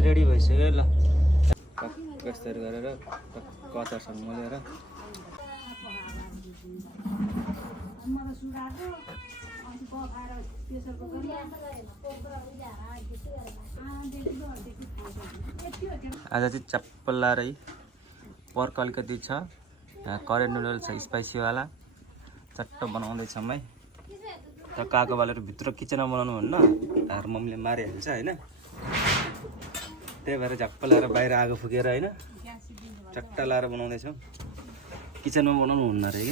Ready भइसक्यो ल कस्तरी गरेर कचारसँग मोलेर आज चाहिँ चप्पल लाएर पर्क अलिकति छ करेन्ट नुडल छ स्पाइसीवाला चट्ट बनाउँदैछौँ है त काको बालेर भित्र किचनमा बनाउनु भन्न हार मम्मीले मारिहाल्छ होइन त्यही भएर झप्प लाएर बाहिर आगो फुकेर होइन चट्टा लाएर बनाउँदैछौँ किचनमा बनाउनु हुन्न अरे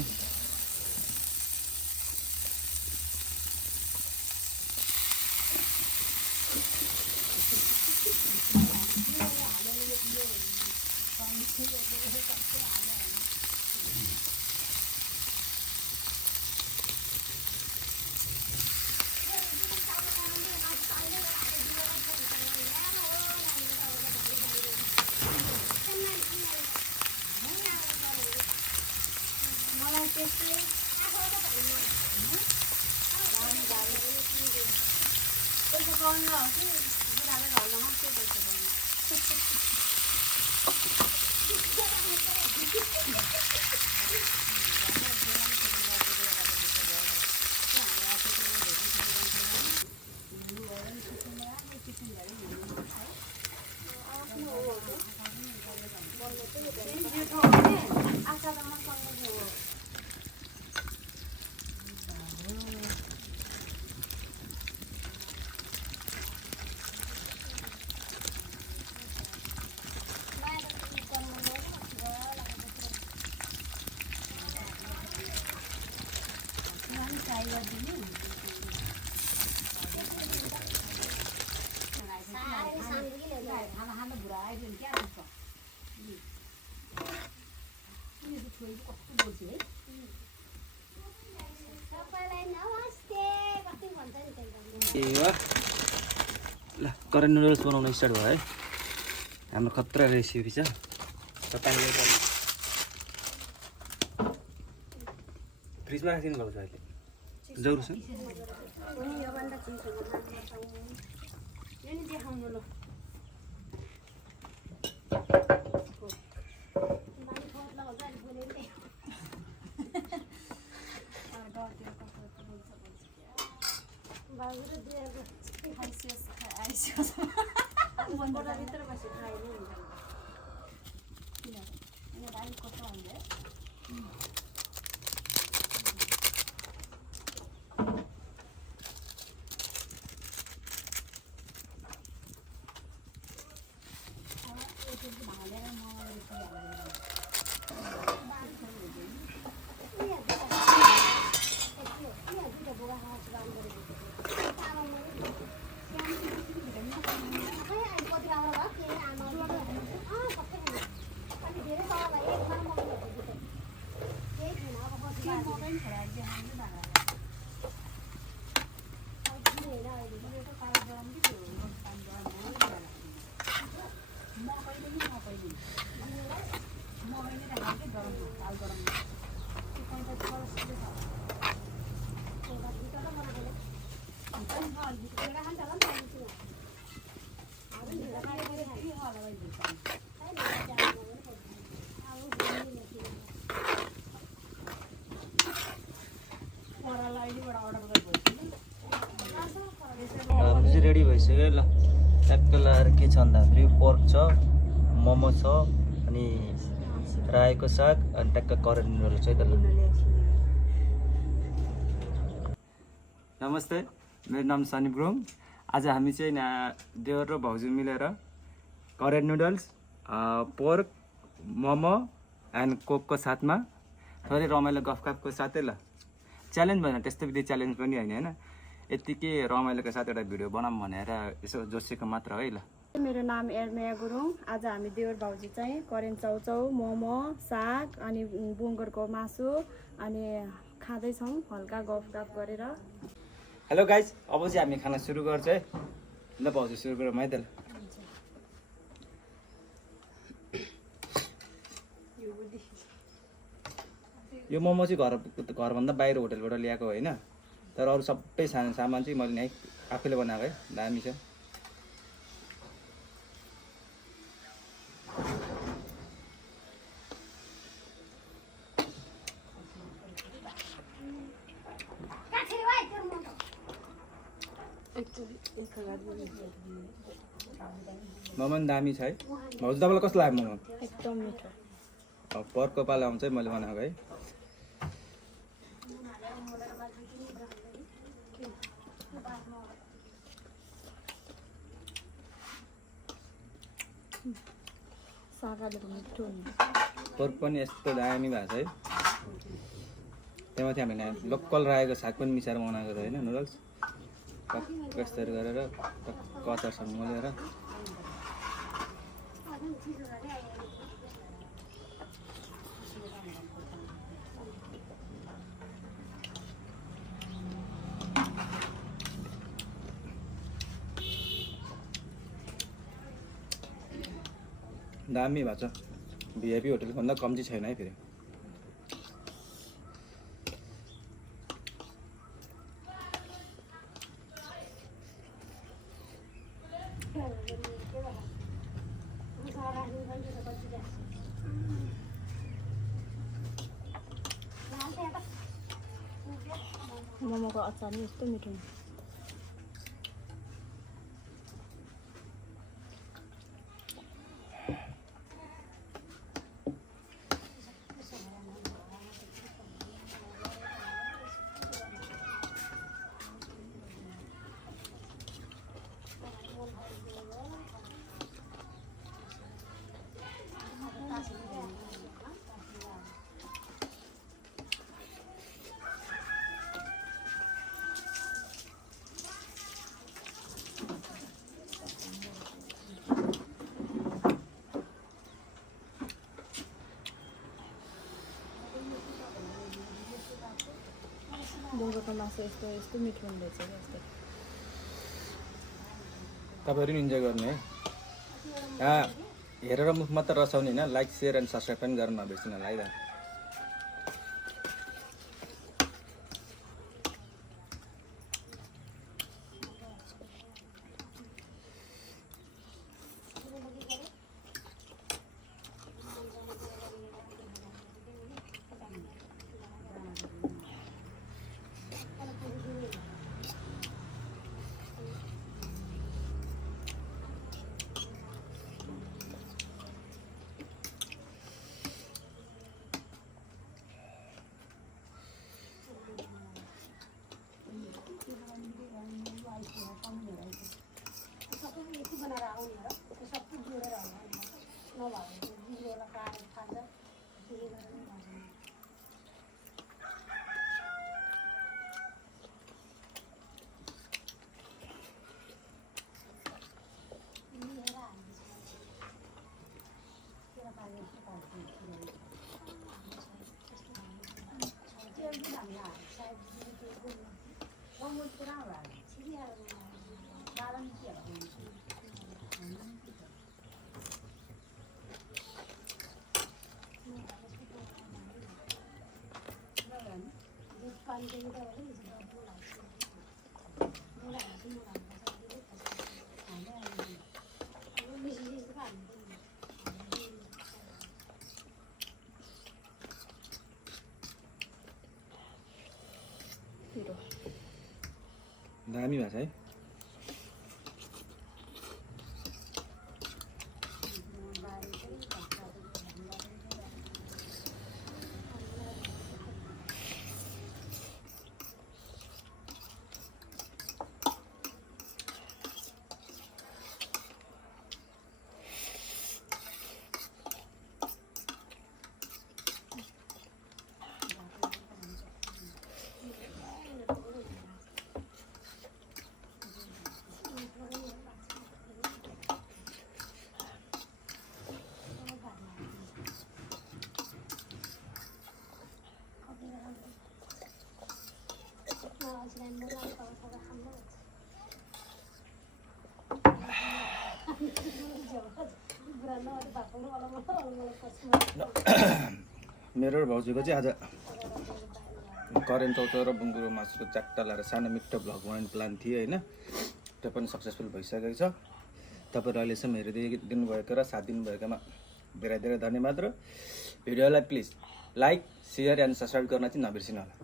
कि ल करेन्ट नुडल्स बनाउन स्टार्ट भयो है हाम्रो खतरा रेसिपी छ तपाईँले फ्रिजमा राखिदिनु भएको छ अहिले जरुर छ रेडी भइसक्यो ल ट्याक्क लाएर के छ भन्दाखेरि पर्क छ मोमो छ अनि रायोको साग अनि ट्याक्क करेन्ट नुडल्स है त ल नमस्ते मेरो नाम सनी गुरुङ आज हामी चाहिँ देवर र भाउजू मिलेर current noodles pork momo and कोकको साथमा थोरै रमाइलो गफगाफको साथै ल च्यालेन्ज भएन त्यस्तो विधि च्यालेन्ज पनि होइन होइन यतिकै रमाइलोको साथ एउटा भिडियो बनाऊँ भनेर यसो जोसेको मात्र है ल मेरो नाम एर्मेया गुरुङ आज हामी देवर भाउजू चाहिँ करेन्ट चाउचाउ मोमो साग अनि बुङ्गुरको मासु अनि खाँदैछौँ हल्का गफगाफ गरेर हेलो गाइज अब चाहिँ हामी खाना सुरु गर्छ है ल भाउजू सुरु गरौँ है त ल यो मोमो चाहिँ घरभन्दा बाहिर होटलबाट ल्याएको होइन, तर अरू सबै सामान चाहिँ मैले यहीँ आफैले बनाएको है। दामी छ। मोमो पनि दामी छ है। भाउजू तपाईँलाई कस्तो लाग्यो मोमो? एकदम मिठो। पोहोरको पाला आउँछ मैले बनाएको है। सागाले मिठो हुन्छ। पोर्क पनि यस्तो दामी भएको छ है। त्यहाँमाथि हामीले लोकल रायोको साग पनि मिसाएर बनाएको छ होइन, नुडल्स कस्तरी गरेर अचारसँग मोलेर। दामी भएको छ। भिआइपी होटलभन्दा कम चाहिँ छैन है फेरि। मोमोको अचार नि यस्तो मिठो हुन्छ। बुङ्गोको मासु यस्तो मिठो हुँदैछ जस्तो। तपाईँहरू पनि इन्जोय गर्नु है। हेरेर मुख मात्र रसाउने होइन, लाइक सेयर एन्ड सब्सक्राइब पनि गर्नु नबिर्सिनु है। दामी भएको छ है। मेरो भाउजूको चाहिँ आज करेन्ट चौचौ र बुङ्गुरो मासुको च्याट्टा लाएर सानो मिठो भ्लग बनाउने प्लान थियो होइन, त्यो पनि सक्सेसफुल भइसकेको छ। तपाईँहरू अहिलेसम्म हेरिदिनु भएको र साथ दिनुभएकोमा धेरै धेरै धन्यवाद। र भिडियोलाई please like, share and subscribe गर्न चाहिँ नबिर्सिनु होला।